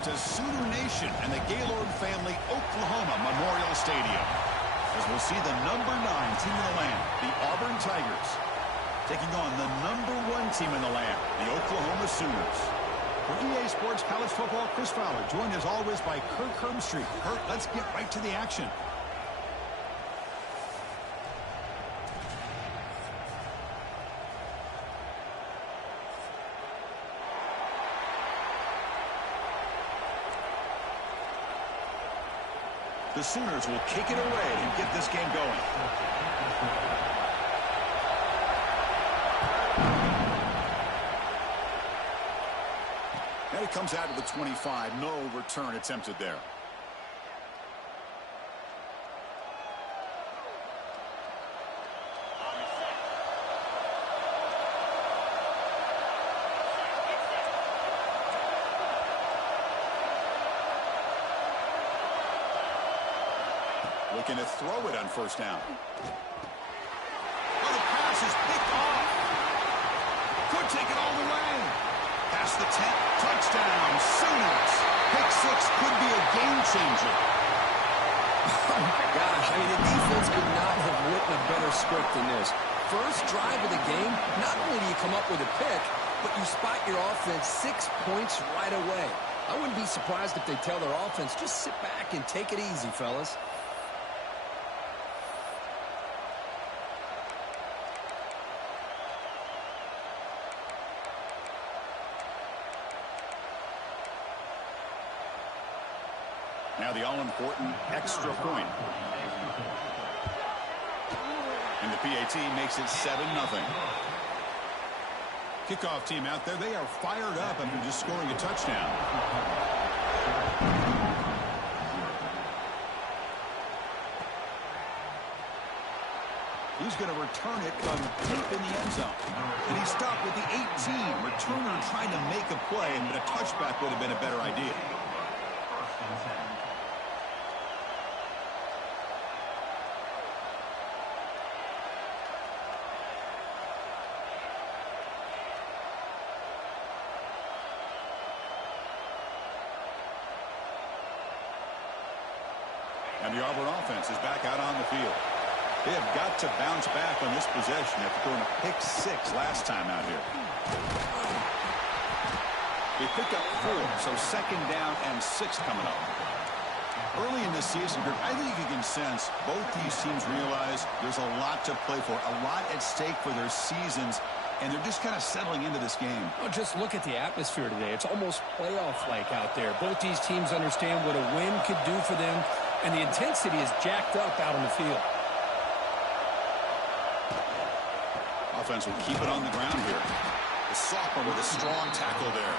To Sooner Nation and the Gaylord Family Oklahoma Memorial Stadium, as we'll see the number 9 team in the land, the Auburn Tigers, taking on the number 1 team in the land, the Oklahoma Sooners. For EA Sports College Football, Chris Fowler, joined as always by Kirk Herbstreit. Kirk, let's get right to the action. The Sooners will kick it away and get this game going. And it comes out to the 25. No return attempted there. Looking to throw it on first down. Oh, the pass is picked off. Could take it all the way. Past the 10. Touchdown, Sooners. Pick 6 could be a game changer. Oh, my gosh. I mean, the defense could not have written a better script than this. First drive of the game, not only do you come up with a pick, but you spot your offense 6 points right away. I wouldn't be surprised if they tell their offense, just sit back and take it easy, fellas. Now the all-important extra point. And the PAT makes it 7-0. Kickoff team out there, they are fired up after just scoring a touchdown. He's going to return it from deep in the end zone. And he stopped with the 18. Returner trying to make a play, but a touchback would have been a better idea. And the Auburn offense is back out on the field. They have got to bounce back on this possession after throwing a pick 6 last time out here. They picked up 4, so second down and 6 coming up. Early in this season, I think you can sense both these teams realize there's a lot to play for, a lot at stake for their seasons, and they're just kind of settling into this game. Well, just look at the atmosphere today. It's almost playoff-like out there. Both these teams understand what a win could do for them, and the intensity is jacked up out on the field. Offense will keep it on the ground here. The sophomore with a strong tackle there.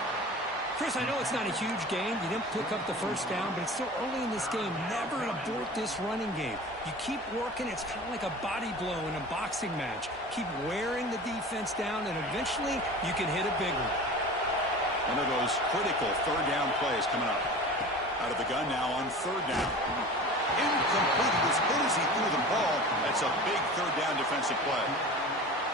Chris, I know it's not a huge game. You didn't pick up the first down, but it's still early in this game. Never abort this running game. You keep working. It's kind of like a body blow in a boxing match. Keep wearing the defense down, and eventually you can hit a big one. One of those critical third down plays coming up. Out of the gun now on third down. Incomplete. He was hit as he threw the ball. That's a big third down defensive play.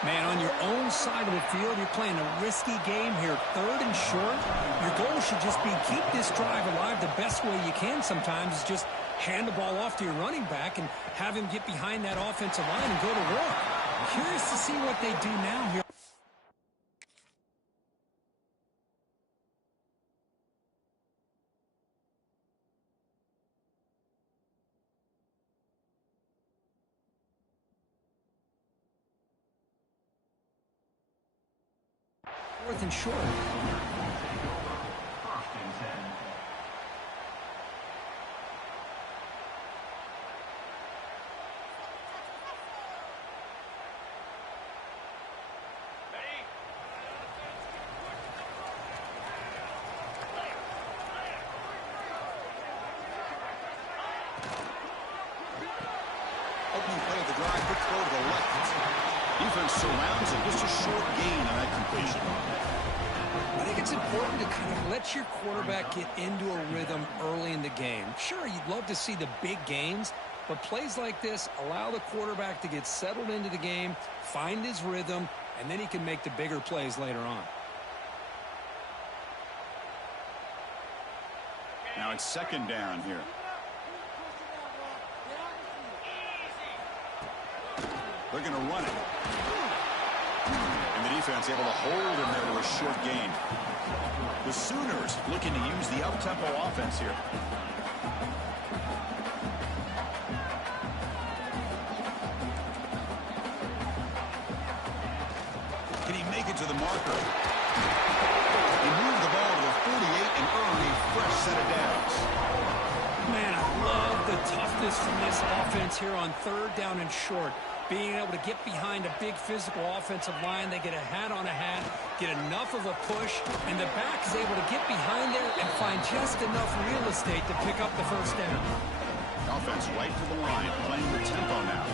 Man, on your own side of the field, you're playing a risky game here. Third and short. Your goal should just be keep this drive alive the best way you can sometimes is just hand the ball off to your running back and have him get behind that offensive line and go to work. Curious to see what they do now here. Fourth and short. Opening play of the drive, quick throw to the left. Defense surrounds him, just a short gain on that completion. I think it's important to kind of let your quarterback get into a rhythm early in the game. Sure, you'd love to see the big gains, but plays like this allow the quarterback to get settled into the game, find his rhythm, and then he can make the bigger plays later on. Now it's second down here. They're going to run it. And the defense able to hold him there to a short gain. The Sooners looking to use the up-tempo offense here. Can he make it to the marker? He moved the ball to the 48 and earned a fresh set of downs. Man, I love the toughness from this offense here on third down and short. Being able to get behind a big physical offensive line. They get a hat on a hat, get enough of a push, and the back is able to get behind there and find just enough real estate to pick up the first down. Offense right to the line, playing the tempo now.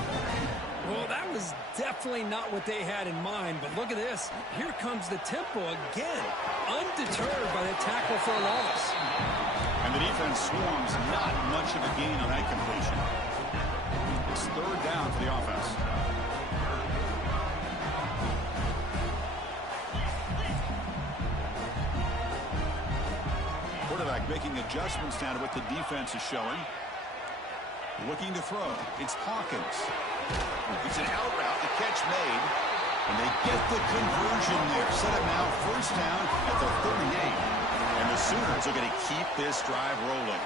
Well, that was definitely not what they had in mind, but look at this. Here comes the tempo again, undeterred by the tackle for a loss. And the defense swarms not much of a gain on that completion. It's third down for the offense. Quarterback making adjustments down to what the defense is showing. Looking to throw. It's Hawkins. It's an out route. The catch made. And they get the conversion there. Set up now first down at the 38. And the Sooners are going to keep this drive rolling.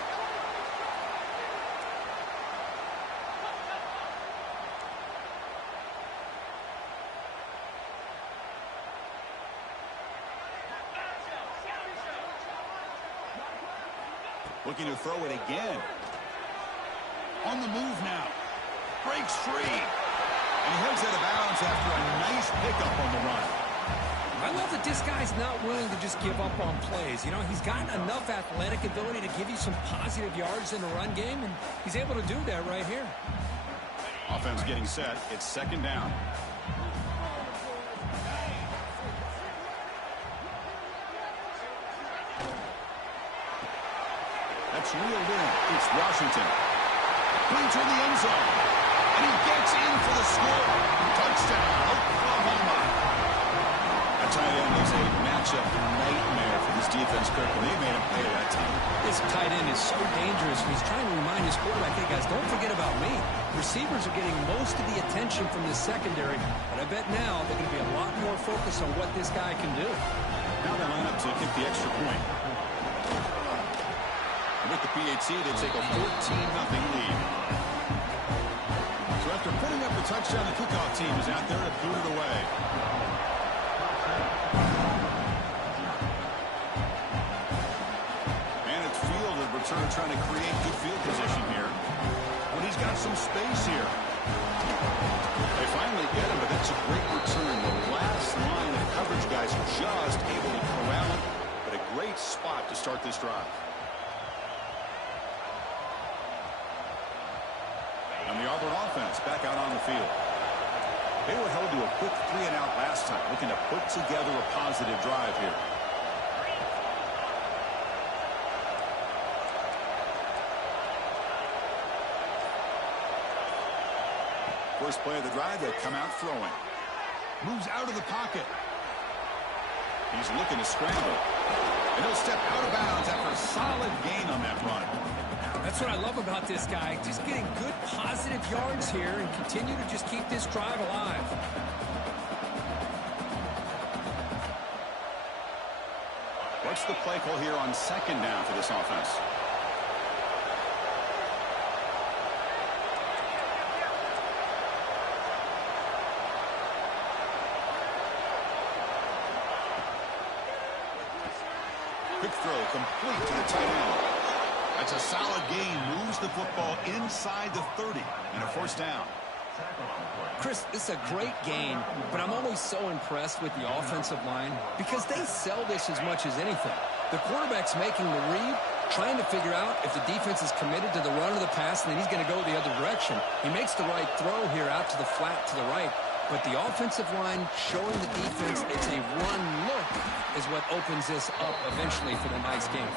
Looking to throw it again. On the move now. Breaks free. And he heads out of bounds after a nice pickup on the run. I love that this guy's not willing to just give up on plays. You know, he's got enough athletic ability to give you some positive yards in the run game, and he's able to do that right here. Offense getting set. It's second down. That's reeled in. It's Washington. Brings her in the end zone. And he gets in for the score. Touchdown, Oklahoma. That tight end is a matchup nightmare for this defense, Kirk, and they made him pay that time. This tight end is so dangerous. He's trying to remind his quarterback, hey, guys, don't forget about me. Receivers are getting most of the attention from this secondary, but I bet now they're going to be a lot more focused on what this guy can do. Now they line up to kick the extra point. With the PAT, they take a 14-0 lead. So after putting up the touchdown, the kickoff team is out there to boot it away. And it's fielded. Return trying to create good field position here. But he's got some space here. They finally get him, but that's a great return. The last line of coverage guys are just able to corral him, but a great spot to start this drive. And the Auburn offense back out on the field. They were held to a quick 3-and-out last time, looking to put together a positive drive here. First play of the drive, they come out throwing. Moves out of the pocket. He's looking to scramble. And he'll step out of bounds after a solid gain on that run. That's what I love about this guy. Just getting good positive yards here and continue to just keep this drive alive. What's the play call here on second down for this offense? Quick throw complete to the tight end. That's a solid gain. Moves the football inside the 30 and a first down. Chris, this is a great gain, but I'm always so impressed with the offensive line because they sell this as much as anything. The quarterback's making the read, trying to figure out if the defense is committed to the run or the pass, and then he's going to go the other direction. He makes the right throw here out to the flat to the right, but the offensive line showing the defense it's a run look is what opens this up eventually for the nice game.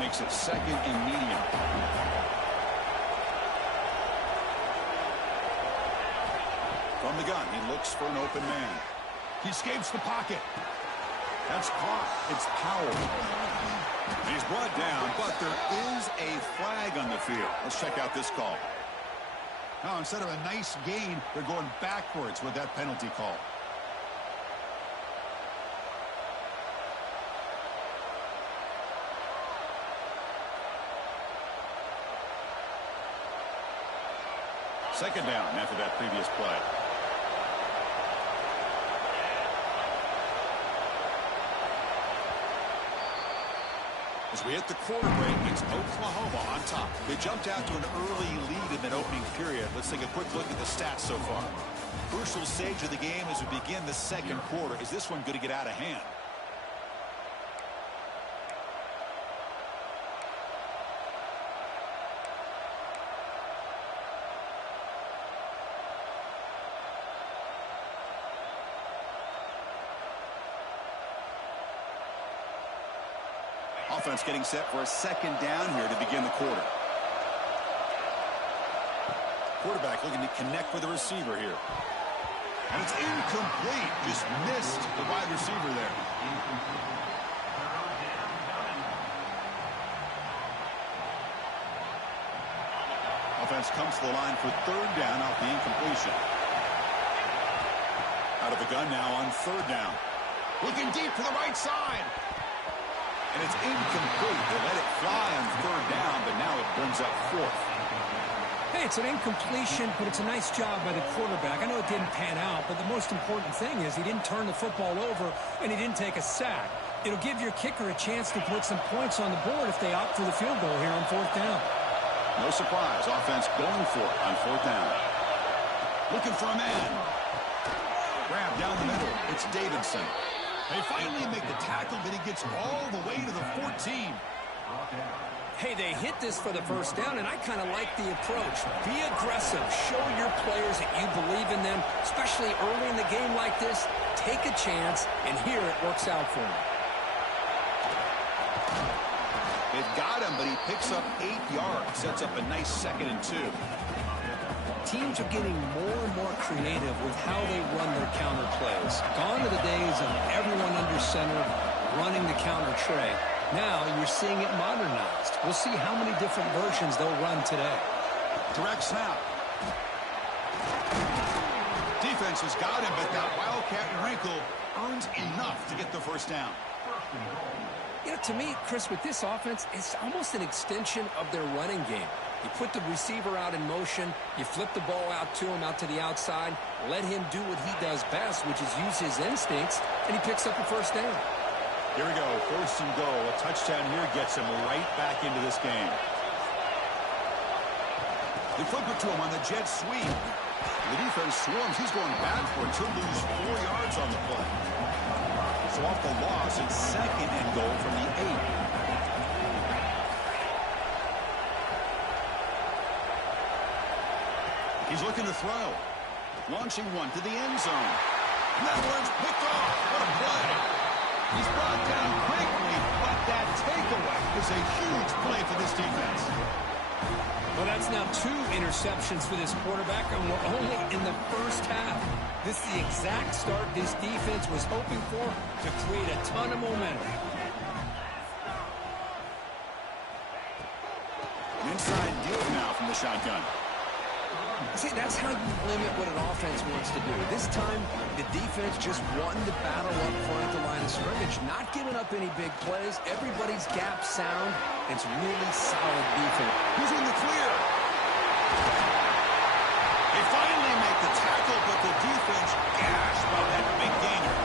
Makes it second and medium. From From the gun, he looks for an open man. He escapes the pocket. That's caught. It's Powell. He's brought down, but there is a flag on the field. Let's check out this call. Now, instead of a nice gain, they're going backwards with that penalty call. Second down after that previous play. As we hit the quarter break, it's Oklahoma on top. They jumped out to an early lead in that opening period. Let's take a quick look at the stats so far. Crucial stage of the game as we begin the second quarter. Is this one going to get out of hand? Offense getting set for a second down here to begin the quarter. Quarterback looking to connect with the receiver here. And it's incomplete. Just missed the wide receiver there. Offense comes to the line for third down off the incompletion. Out of the gun now on third down. Looking deep to the right side. And it's incomplete. They let it fly on third down, but now it brings up fourth. Hey, it's an incompletion, but it's a nice job by the quarterback. I know it didn't pan out, but the most important thing is he didn't turn the football over and he didn't take a sack. It'll give your kicker a chance to put some points on the board if they opt for the field goal here on fourth down. No surprise. Offense going for it on fourth down. Looking for a man. Grab down the middle. It's Davidson. They finally make the tackle, but he gets all the way to the 14. Hey, they hit this for the first down, and I kind of like the approach. Be aggressive. Show your players that you believe in them, especially early in the game like this. Take a chance, and here it works out for him. They've got him, but he picks up 8 yards. Sets up a nice 2nd and 2. Teams are getting more and more creative with how they run their counter plays. Gone are the days of everyone under center running the counter tray. Now you're seeing it modernized. We'll see how many different versions they'll run today. Direct snap. Defense has got him, but that wildcat wrinkle earns enough to get the first down. You know, to me, Chris, with this offense, it's almost an extension of their running game. You put the receiver out in motion, you flip the ball out to him, out to the outside, let him do what he does best, which is use his instincts, and he picks up a first down. Here we go, first and goal. A touchdown here gets him right back into this game. They flip it to him on the jet sweep. The defense swarms. He's going backwards. He'll lose 4 yards on the play. So off the loss, it's second and goal from the 8. He's looking to throw. Launching one to the end zone. And that one's picked off. What a play. He's brought down quickly, but that takeaway is a huge play for this defense. Well, that's now 2 interceptions for this quarterback, and we're only in the first half. This is the exact start this defense was hoping for to create a ton of momentum. An inside deal now from the shotgun. See, that's how you limit what an offense wants to do. This time, the defense just won the battle up front at the line of scrimmage, not giving up any big plays. Everybody's gap sound. It's really solid defense. He's in the clear. They finally make the tackle, but the defense gashed by that big gainer.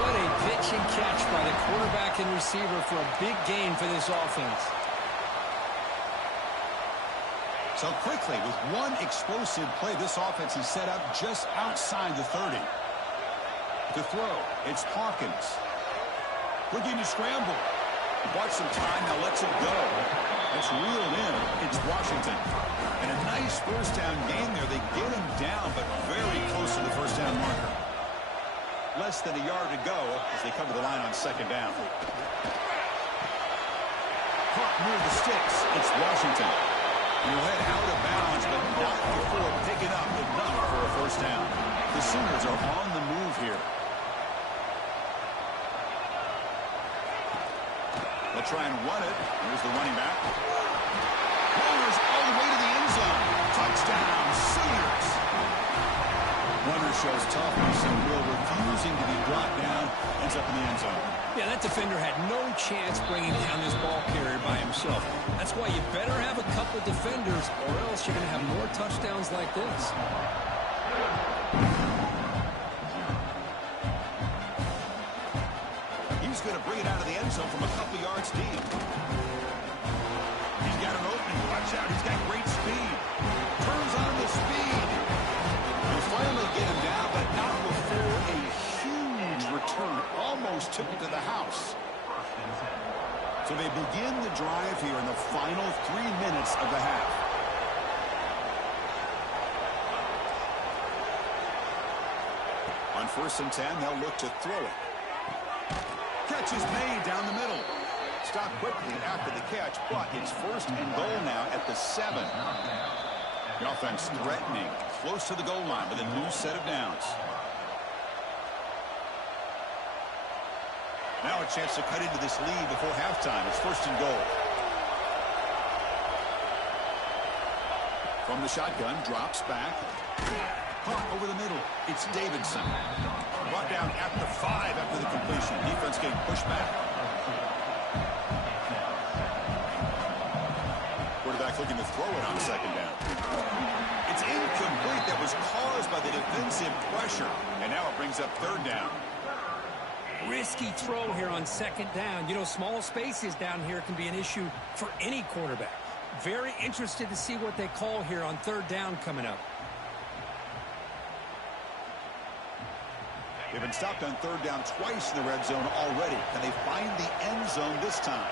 What a pitch and catch by the quarterback and receiver for a big gain for this offense. So quickly, with one explosive play, this offense is set up just outside the 30. To throw, it's Hawkins. Looking to scramble. He bought some time, now lets it go. It's reeled in. It's Washington. And a nice first down gain there. They get him down, but very close to the first down marker. Less than a yard to go as they come to the line on second down. Caught near the sticks. It's Washington. He'll head out of bounds, but not before picking up enough for a first The Sooners are on the move here. They'll try and run it. Here's the running back. Runners all the way to the end zone. Touchdown, Sooners. Runner shows toughness and will, refusing to be brought down. Ends up in the end zone. Yeah, that defender had no chance bringing down this ball carrier by himself. That's why you better have a couple defenders, or else you're going to have more touchdowns like this. He's going to bring it out of the end zone from a couple yards deep. He's got an opening. Watch out. He's got great speed. Turns on the speed. He'll finally get him down, but not before a huge return. Almost took it to the house. So they begin the drive here in the final 3 minutes of the half. On 1st and 10, they'll look to throw it. Catch is made down the middle. Stop quickly after the catch, but it's 1st and goal now at the 7. The offense threatening, close to the goal line with a new set of downs. Now a chance to cut into this lead before halftime. It's 1st and goal. From the shotgun, drops back. Caught over the middle. It's Davidson. Brought down at the 5 after the completion. Defense getting pushed back. Quarterback looking to throw it on 2nd down. It's incomplete. That was caused by the defensive pressure. And now it brings up 3rd down. Risky throw here on 2nd down. You know, small spaces down here can be an issue for any quarterback. Very interested to see what they call here on 3rd down coming up. They've been stopped on 3rd down twice in the red zone already. Can they find the end zone this time?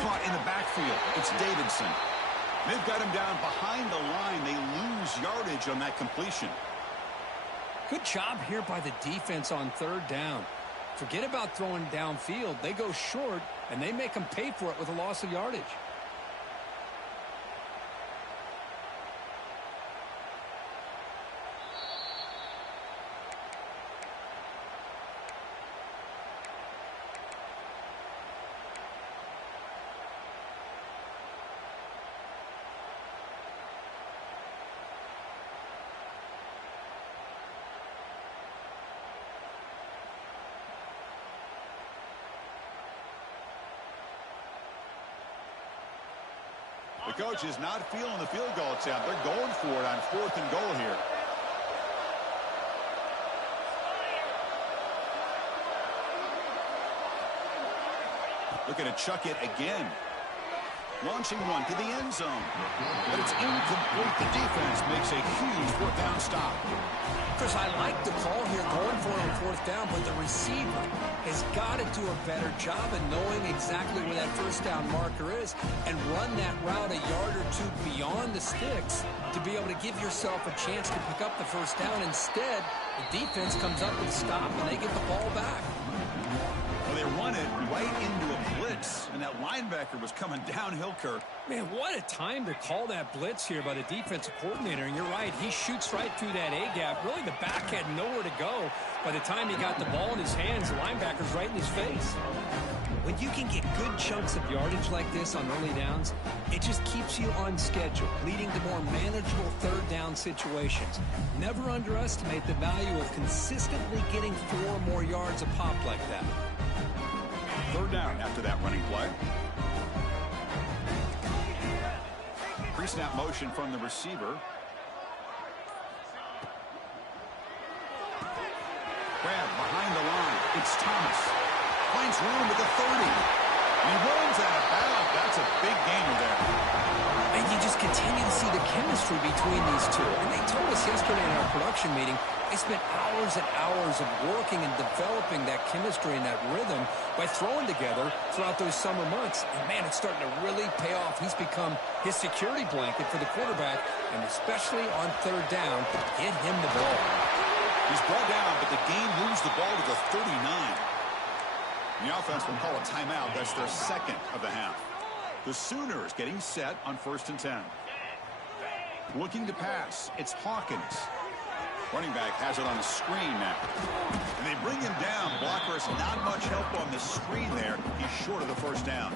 Caught in the backfield. It's Davidson. They've got him down behind the line. They lose yardage on that completion. Good job here by the defense on 3rd down. Forget about throwing downfield. They go short, and they make them pay for it with a loss of yardage. The coach is not feeling the field goal attempt. They're going for it on 4th and goal here. Looking to chuck it again. Launching one to the end zone. But it's incomplete. The defense makes a huge 4th down stop. Chris, I like the call here going for it on 4th down, but the receiver has got to do a better job of knowing exactly where that 1st down marker is and run that route a yard or 2 beyond the sticks to be able to give yourself a chance to pick up the 1st down. Instead, the defense comes up with a stop and they get the ball back. Well, they run it right into a blitz, and that linebacker was coming downhill, Kirk. Man, what a time to call that blitz here by the defensive coordinator. And you're right, he shoots right through that A-gap. Really, the back had nowhere to go. By the time he got the ball in his hands, the linebacker's right in his face. When you can get good chunks of yardage like this on early downs, it just keeps you on schedule, leading to more manageable 3rd down situations. Never underestimate the value of consistently getting 4 or more yards a pop like that. 3rd down after that running play. Pre-snap motion from the receiver. Grab behind the line. It's Thomas. Finds room at the 30. He runs out of bounds. That's a big gainer there. And you just continue to see the chemistry between these two. And they told us yesterday in our production meeting, they spent hours and hours of working and developing that chemistry and that rhythm by throwing together throughout those summer months. And, man, it's starting to really pay off. He's become his security blanket for the quarterback, and especially on 3rd down, get him the ball. He's brought down, but the game moves the ball to the 39. The offense will call a timeout. That's their second of the half. The Sooners getting set on 1st and 10. Looking to pass. It's Hawkins. Running back has it on the screen now. And they bring him down. Blocker has not much help on the screen there. He's short of the first down.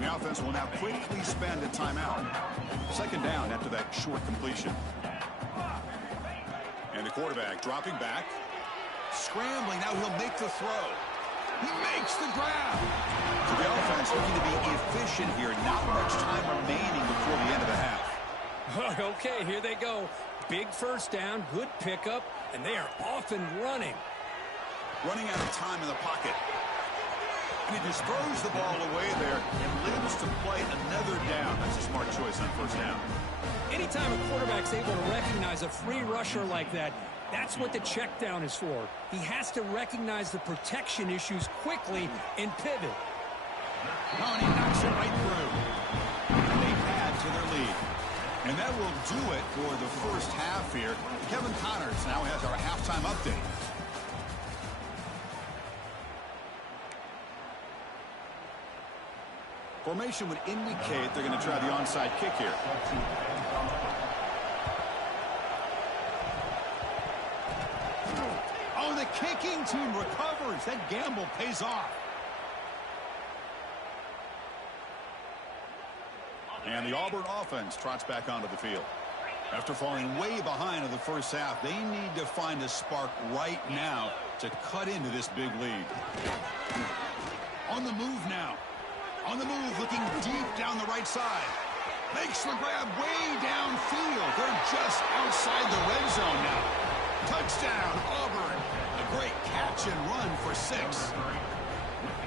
The offense will now quickly spend a timeout. 2nd down after that short completion. And the quarterback dropping back. Scrambling. Now he'll make the throw. He makes the grab. So the offense looking to be efficient here. Not much time remaining before the end of the half. Okay, here they go. Big first down, good pickup, and they are off and running. Running out of time in the pocket. And he just throws the ball away there and lives to play another down. That's a smart choice on 1st down. Anytime a quarterback's able to recognize a free rusher like that, that's what the check down is for. He has to recognize the protection issues quickly and pivot. Oh, and he knocks it right through. And they add to their lead. And that will do it for the first half here. Kevin Connors now has our halftime update. Formation would indicate they're going to try the onside kick here. Oh, the kicking team recovers. That gamble pays off. And the Auburn offense trots back onto the field. After falling way behind in the first half, they need to find a spark right now to cut into this big lead. On the move now. On the move, looking deep down the right side. Makes the grab way downfield. They're just outside the red zone now. Touchdown, Auburn. A great catch and run for 6.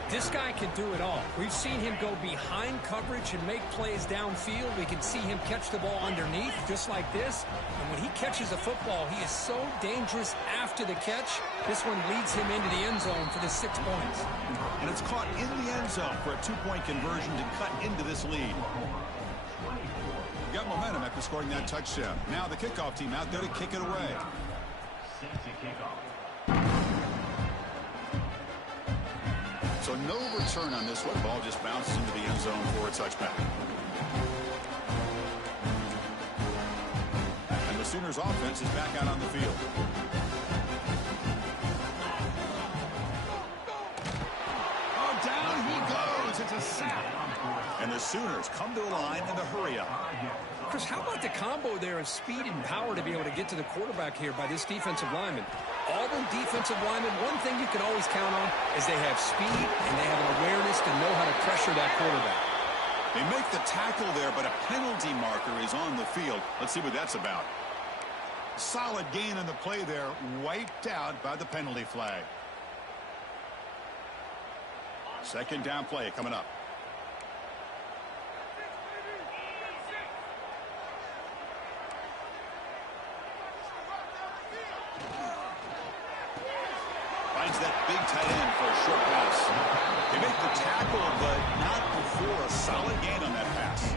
This guy can do it all. We've seen him go behind coverage and make plays downfield. We can see him catch the ball underneath, just like this. And when he catches a football, he is so dangerous after the catch. This one leads him into the end zone for the 6 points. And it's caught in the end zone for a 2-point conversion to cut into this lead. Got momentum after scoring that touchdown. Now the kickoff team out there to kick it away. So no return on this one. Ball just bounces into the end zone for a touchback. And the Sooners offense is back out on the field. Oh, down he goes. It's a sack. And the Sooners come to the line in the hurry-up. Chris, how about the combo there of speed and power to be able to get to the quarterback here by this defensive lineman? Auburn defensive linemen, one thing you can always count on is they have speed and they have an awareness to know how to pressure that quarterback. They make the tackle there, but a penalty marker is on the field. Let's see what that's about. Solid gain on the play there, wiped out by the penalty flag. 2nd down play coming up. Finds that big tight end for a short pass. They make the tackle, but not before a solid gain on that pass.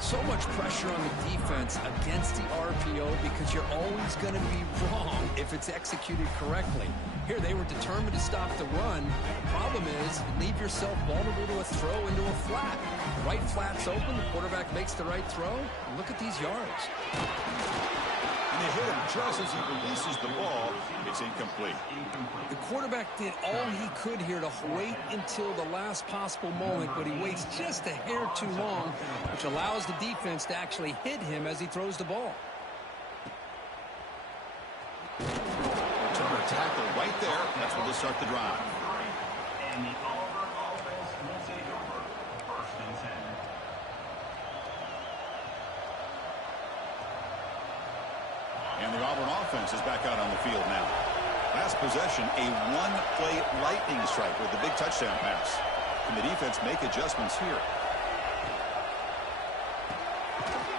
So much pressure on the defense against the RPO because you're always going to be wrong if it's executed correctly. Here, they were determined to stop the run. The problem is, leave yourself vulnerable to a throw into a flat. The right flat's open, the quarterback makes the right throw. Look at these yards. And they hit him just as he releases the ball. It's incomplete. The quarterback did all he could here to wait until the last possible moment, but he waits just a hair too long, which allows the defense to actually hit him as he throws the ball. Return a tackle right there. That's where they'll start the drive. And the Auburn offense will take over 1st and 10. And the Auburn offense is back out on the field now. Last possession, a one-play lightning strike with the big touchdown pass. Can the defense make adjustments here?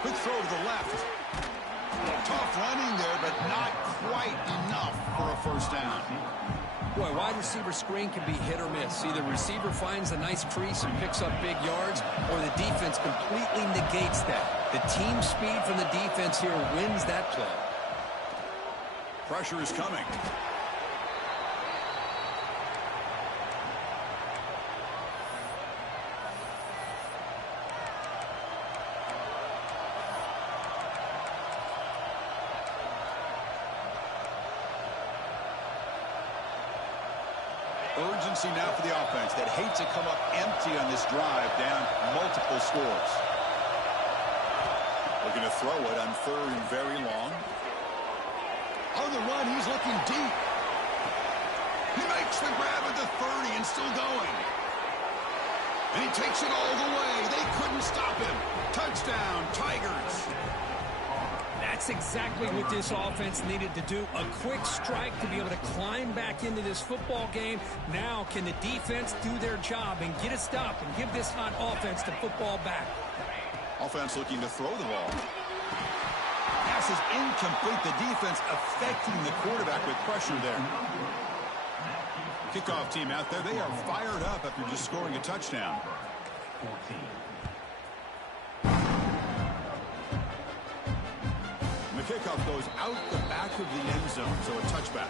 Quick throw to the left. Tough running there, but not quite enough for a first down. Boy, wide receiver screen can be hit or miss. Either receiver finds a nice crease and picks up big yards, or the defense completely negates that. The team speed from the defense here wins that play. Pressure is coming. urgency now for the offense that hate to come up empty on this drive, down multiple scores. Looking to throw it on 3rd and very long. On the run, he's looking deep. He makes the grab at the 30 and still going. And he takes it all the way. They couldn't stop him. Touchdown, Tigers. That's exactly what this offense needed to do. A quick strike to be able to climb back into this football game. Now can the defense do their job and get a stop and give this hot offense the football back? Offense looking to throw the ball. Pass is incomplete. The defense affecting the quarterback with pressure there. Kickoff team out there. They are fired up after just scoring a touchdown. 14. And the kickoff goes out the back of the end zone, so a touchback.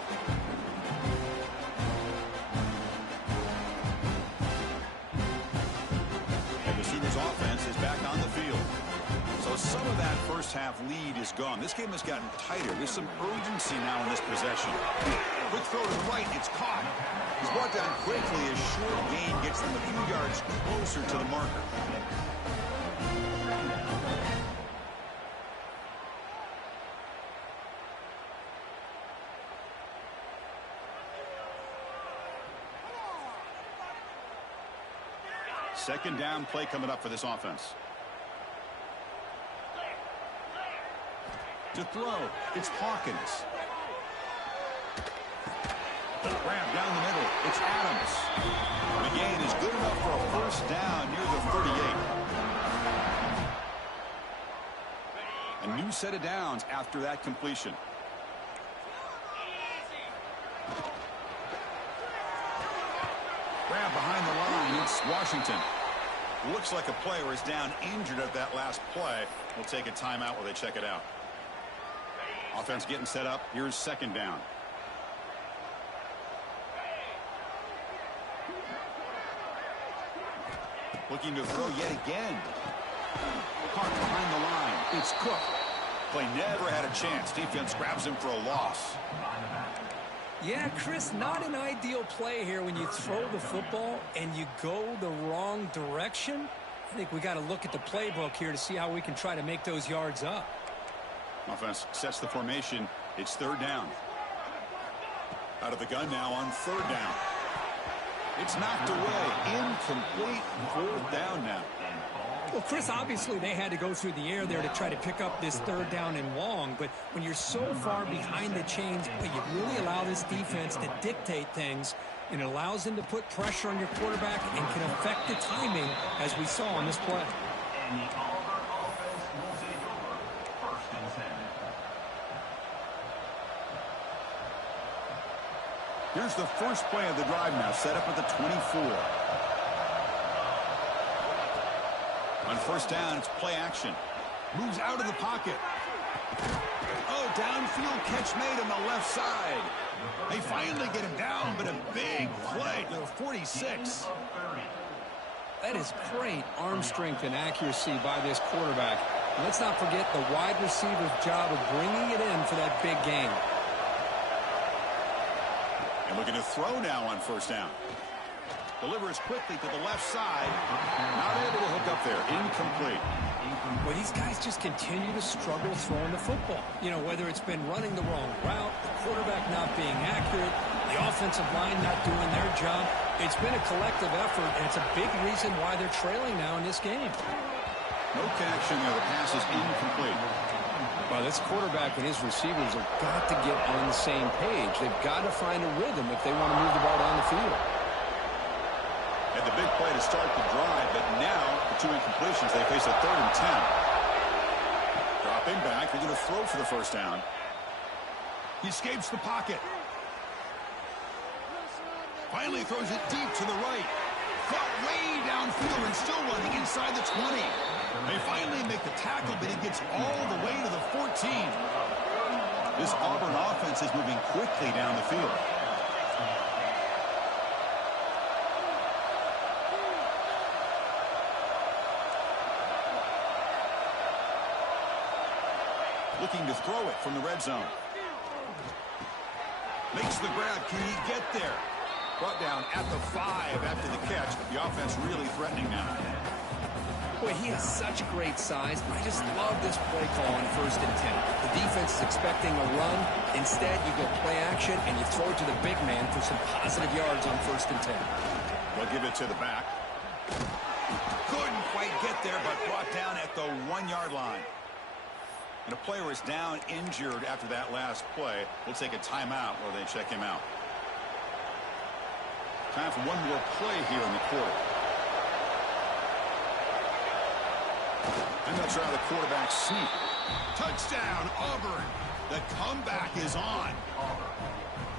And the Sooners offense is back on the field. So some of that first half lead is gone. This game has gotten tighter. There's some urgency now in this possession. Quick throw to the right. It's caught. He's brought down quickly. A short gain gets them a few yards closer to the marker. Second down play coming up for this offense. To throw, it's Hawkins. Grab down the middle, it's Adams. The gain is good enough for a first down near the 38. A new set of downs after that completion. Grab behind the line, it's Washington. Looks like a player is down injured at that last play. We'll take a timeout while they check it out. Offense getting set up. Here's second down. Looking to throw yet again. Caught behind the line. It's Cook. Play never had a chance. Defense grabs him for a loss. Yeah, Chris, not an ideal play here when you throw the football and you go the wrong direction. I think we got to look at the playbook here to see how we can try to make those yards up. Offense sets the formation. It's third down. Out of the gun now on third down. It's knocked away. Incomplete. Fourth down now. Well, Chris, obviously they had to go through the air there to try to pick up this third down and long, but when you're so far behind the chains, you really allow this defense to dictate things, and it allows them to put pressure on your quarterback and can affect the timing, as we saw on this play. And the Auburn offense will take over. 1st and 10. Here's the first play of the drive now, set up at the 24. On first down, it's play action. Moves out of the pocket. Oh, downfield catch made on the left side. They finally get him down, but a big play to the 46. That is great arm strength and accuracy by this quarterback. And let's not forget the wide receiver's job of bringing it in for that big game. And looking to throw now on first down. Delivers quickly to the left side. Not able to hook up there. Incomplete. Well, these guys just continue to struggle throwing the football. You know, whether it's been running the wrong route, the quarterback not being accurate, the offensive line not doing their job. It's been a collective effort, and it's a big reason why they're trailing now in this game. No connection there. The pass is incomplete. Well, this quarterback and his receivers have got to get on the same page. They've got to find a rhythm if they want to move the ball down the field. Had the big play to start the drive, but now the two incompletions, they face a 3rd and 10. Dropping back, they're going to throw for the first down. He escapes the pocket. Finally throws it deep to the right. Caught way downfield and still running inside the 20. They finally make the tackle, but he gets all the way to the 14. This Auburn offense is moving quickly down the field. Looking to throw it from the red zone. Makes the grab. Can he get there? Brought down at the 5 after the catch. The offense really threatening now. Boy, he has such great size. I just love this play call on 1st and 10. The defense is expecting a run. Instead, you go play action, and you throw it to the big man for some positive yards on 1st and 10. They'll give it to the back. Couldn't quite get there, but brought down at the 1-yard line. And a player is down injured after that last play. We'll take a timeout while they check him out. Time for one more play here in the quarter. And they'll try the quarterback sneak. Touchdown, Auburn. The comeback is on.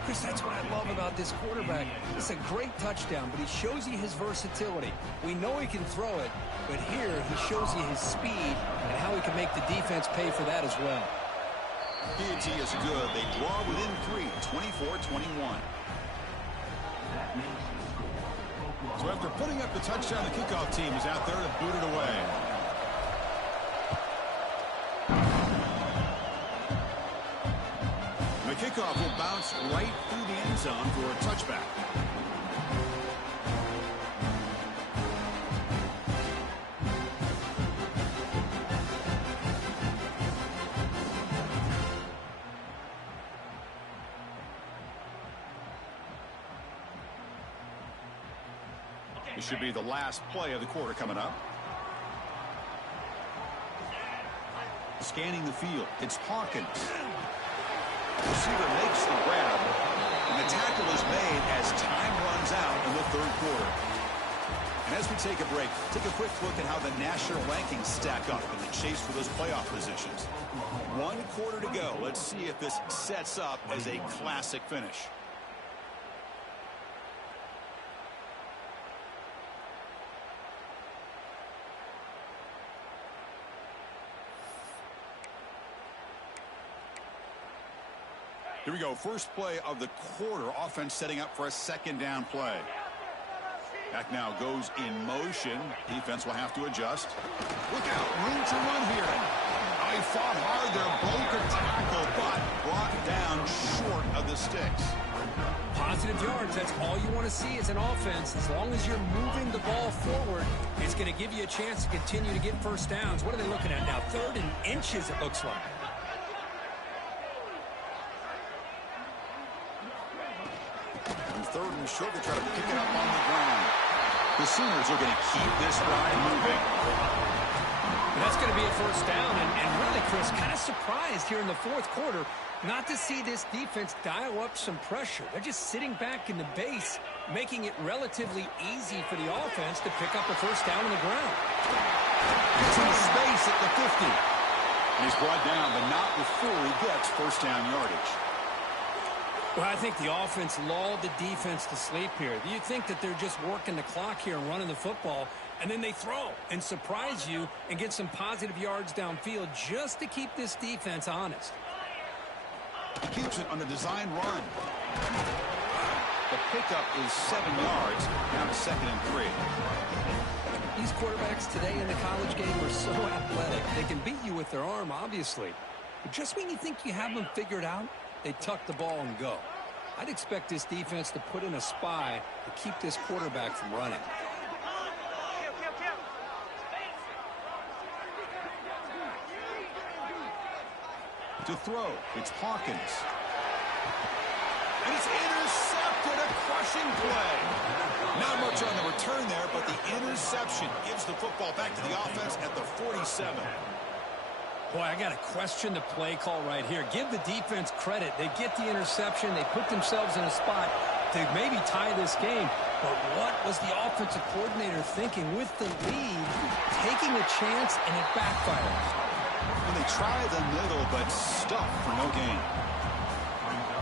Chris, that's what I love about this quarterback. It's a great touchdown, but he shows you his versatility. We know he can throw it, but here he shows you his speed and how he can make the defense pay for that as well. P&T is good. They draw within 3, 24-21. So after putting up the touchdown, the kickoff team is out there to boot it away. The kickoff will bounce right through the end zone for a touchback. This should be the last play of the quarter coming up. Scanning the field, it's Hawkins. Receiver makes the grab, and the tackle is made as time runs out in the 3rd quarter. And as we take a break, take a quick look at how the national rankings stack up in the chase for those playoff positions. 1 quarter to go. Let's see if this sets up as a classic finish. Here we go. First play of the quarter. Offense setting up for a 2nd down play. Back now goes in motion. Defense will have to adjust. Look out. Room to run here. Oh, he fought hard there. Broke a tackle, but brought down short of the sticks. Positive yards. That's all you want to see as an offense. As long as you're moving the ball forward, it's going to give you a chance to continue to get first downs. What are they looking at now? 3rd and inches, it looks like. And 3rd and short, they try to pick it up on the ground. The Sooners are going to keep this ride moving. And that's going to be a first down. And really, Chris, kind of surprised here in the 4th quarter not to see this defense dial up some pressure. They're just sitting back in the base, making it relatively easy for the offense to pick up a first down on the ground. Gets in space at the 50. And he's brought down, but not before he gets first down yardage. Well, I think the offense lulled the defense to sleep here. You think that they're just working the clock here and running the football, and then they throw and surprise you and get some positive yards downfield just to keep this defense honest. He keeps it on the design run. The pickup is 7 yards, down to 2nd and 3. These quarterbacks today in the college game are so athletic. They can beat you with their arm, obviously. But just when you think you have them figured out, they tuck the ball and go. I'd expect this defense to put in a spy to keep this quarterback from running. To throw, it's Hawkins. And it's intercepted, a crushing play. Not much on the return there, but the interception gives the football back to the offense at the 47. Boy, I got to question the play call right here. Give the defense credit. They get the interception. They put themselves in a spot to maybe tie this game. But what was the offensive coordinator thinking with the lead, taking a chance, and it backfired? And they try the middle, but stuck for no gain.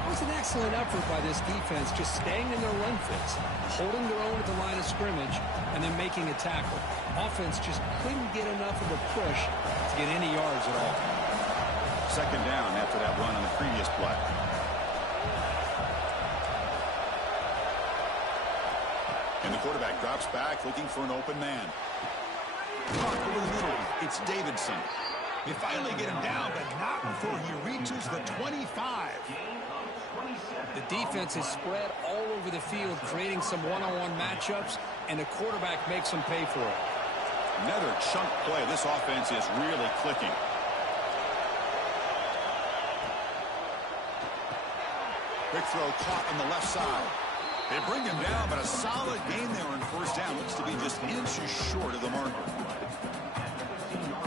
It was an excellent effort by this defense, just staying in their run fits, holding their own at the line of scrimmage, and then making a tackle. Offense just couldn't get enough of a push to get any yards at all. 2nd down after that run on the previous play. And the quarterback drops back, looking for an open man. Caught over the middle. It's Davidson. They finally get him down, but not before he reaches the 25. The defense is spread all over the field, creating some one-on-one matchups, and the quarterback makes them pay for it. Another chunk play. This offense is really clicking. Quick throw caught on the left side. They bring him down, but a solid gain there on first down. Looks to be just inches short of the marker.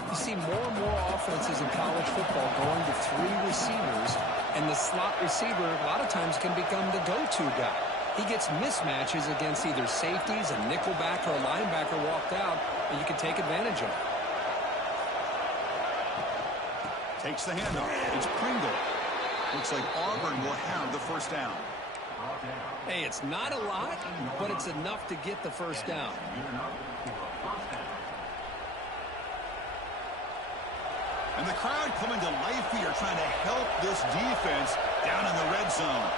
You see more and more offenses in college football going to 3 receivers, and the slot receiver a lot of times can become the go-to guy. He gets mismatches against either safeties, a nickelback, or a linebacker walked out, and you can take advantage of it. Takes the handoff. It's Pringle. Looks like Auburn will have the first down. Hey, it's not a lot, but it's enough to get the first down. And the crowd coming to life here, trying to help this defense down in the red zone.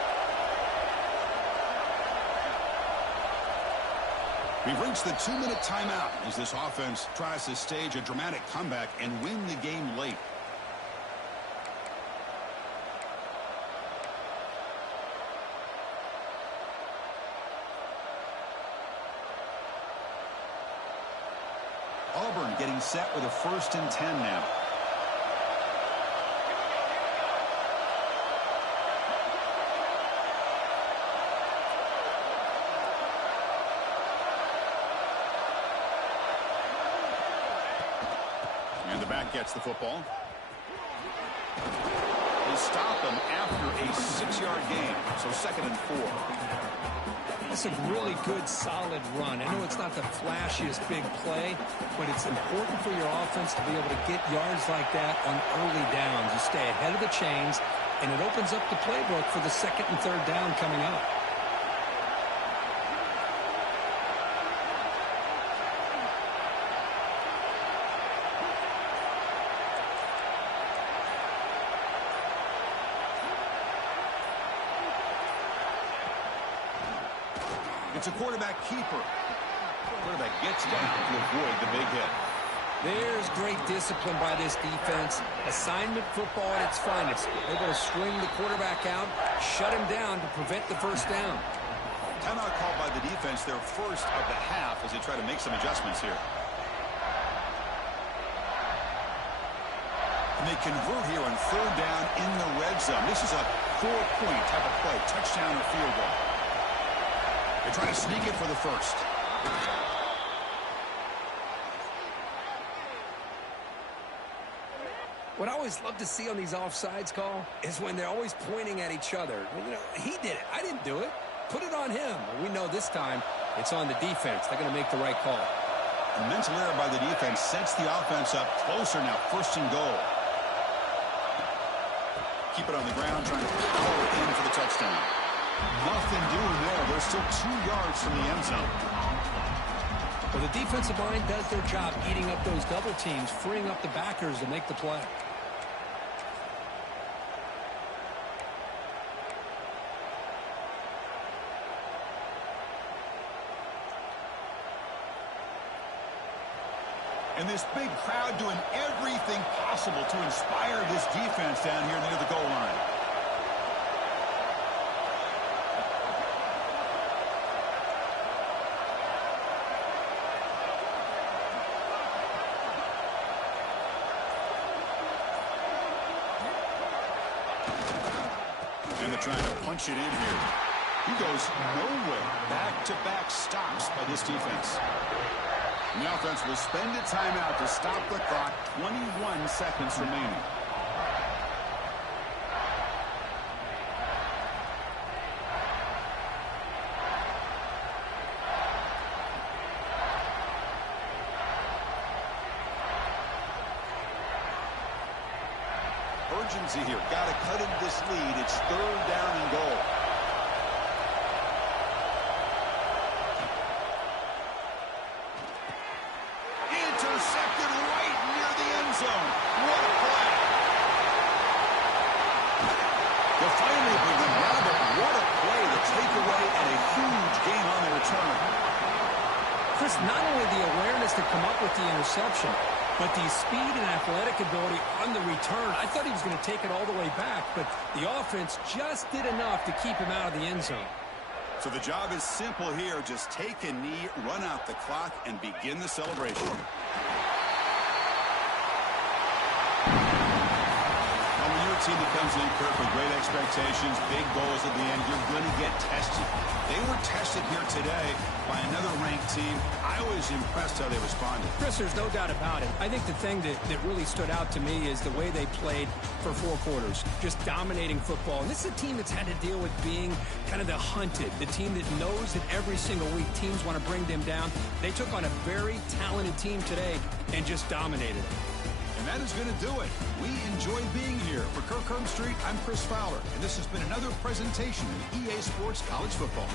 We've reached the 2-minute timeout as this offense tries to stage a dramatic comeback and win the game late. Auburn getting set with a 1st and 10 now. And the back gets the football. They stop him after a 6-yard gain, so 2nd and 4. That's a really good, solid run. I know it's not the flashiest big play, but it's important for your offense to be able to get yards like that on early downs. You stay ahead of the chains, and it opens up the playbook for the 2nd and 3rd down coming up. It's a quarterback keeper. Quarterback gets down to avoid the big hit. There's great discipline by this defense. Assignment football at its finest. Able to swing the quarterback out, shut him down to prevent the first down. Timeout called by the defense, their first of the half, as they try to make some adjustments here. And they convert here on 3rd down in the red zone. This is a 4-point type of play, touchdown or field goal. They're trying to sneak it for the first. What I always love to see on these offsides call is when they're always pointing at each other. You know, he did it. I didn't do it. Put it on him. We know this time it's on the defense. They're going to make the right call. A mental error by the defense sets the offense up closer now. 1st and goal. Keep it on the ground, trying to power in for the touchdown. Nothing doing there. They're still 2 yards from the end zone. Well, the defensive line does their job eating up those double teams, freeing up the backers to make the play. And this big crowd doing everything possible to inspire this defense down here near the goal line. And they're trying to punch it in here. He goes nowhere. Back-to-back stops by this defense. And the offense will spend a timeout to stop the clock. 21 seconds remaining. Urgency here. Got to cut into this lead. It's 3rd down and goal. Intercepted right near the end zone. What a play. They'll finally bring them down, but what a play. The takeaway and a huge gain on the return. Chris, not only the awareness to come up with the interception, But the speed and athletic ability on the return, I thought he was going to take it all the way back, but the offense just did enough to keep him out of the end zone. So the job is simple here. Just take a knee, run out the clock, and begin the celebration. When you're a team that comes in, Kirk, with great expectations, big goals at the end, you're going to get tested. They were tested here today by another ranked team. I was impressed how they responded. Chris, there's no doubt about it. I think the thing that really stood out to me is the way they played for 4 quarters, just dominating football. And this is a team that's had to deal with being kind of the hunted, the team that knows that every single week teams want to bring them down. They took on a very talented team today and just dominated. And that is going to do it. We enjoyed being here. For Kirk Herbstreit, I'm Chris Fowler, and this has been another presentation of EA Sports College Football.